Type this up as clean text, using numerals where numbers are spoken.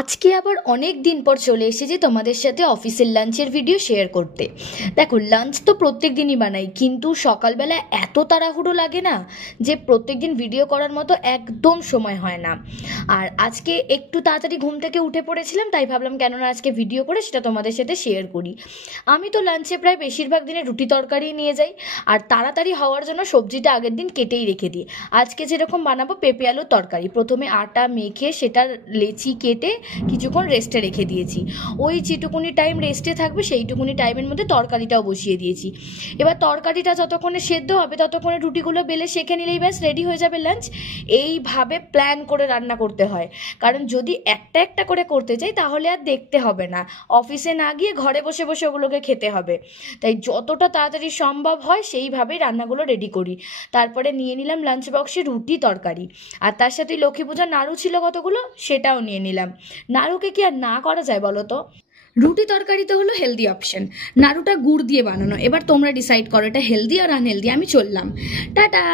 আজকে আবার অনেক দিন পর চলে এসেছি তোমাদের সাথে অফিসের লাঞ্চের ভিডিও শেয়ার করতে। দেখো, লাঞ্চ তো প্রত্যেক দিনই বানাই, কিন্তু সকালবেলা এত তাড়াহুড়ো লাগে না যে প্রত্যেক দিন ভিডিও করার মতো একদম সময় হয় না। আর আজকে একটু তাড়াতাড়ি ঘুম থেকে উঠে পড়েছিলাম, তাই ভাবলাম কেননা আজকে ভিডিও করে সেটা তোমাদের সাথে শেয়ার করি। আমি তো লাঞ্চে প্রায় বেশিরভাগ দিনে রুটি তরকারি নিয়ে যাই, আর তাড়াতাড়ি হওয়ার জন্য সবজিটা আগের দিন কেটেই রেখে দিই। আজকে যেরকম বানাবো পেঁপে আলুর তরকারি, প্রথমে আটা মেখে সেটার লেচি কেটে কিছুক্ষণ রেস্টে রেখে দিয়েছি। ওই যেটুকুনি টাইম রেস্টে থাকবে সেইটুকুনি টাইমের মধ্যে তরকারিটাও বসিয়ে দিয়েছি। এবার তরকারিটা যতক্ষণে সেদ্ধ হবে ততক্ষণে রুটিগুলো বেলে সেঁকে নিলেই ব্যাস রেডি হয়ে যাবে লাঞ্চ। এইভাবে প্ল্যান করে রান্না করতে হয়, কারণ যদি একটা একটা করে করতে চাই তাহলে আর দেখতে হবে না, অফিসে না গিয়ে ঘরে বসে বসে ওগুলোকে খেতে হবে। তাই যতটা তাড়াতাড়ি সম্ভব হয় সেইভাবেই রান্নাগুলো রেডি করি। তারপরে নিয়ে নিলাম লাঞ্চ বক্সে রুটি তরকারি, আর তার সাথে লক্ষ্মী পূজার নাড়ু ছিল কতগুলো, সেটাও নিয়ে নিলাম। নাড়ুকে কি আর না করা যায় বলো তো? রুটি তরকারিতে হলো হেলদি অপশন, নাড়ুটা গুড় দিয়ে বানানো। এবার তোমরা ডিসাইড করো এটা হেলদি আর আনহেলদি। আমি চললাম, টাটা।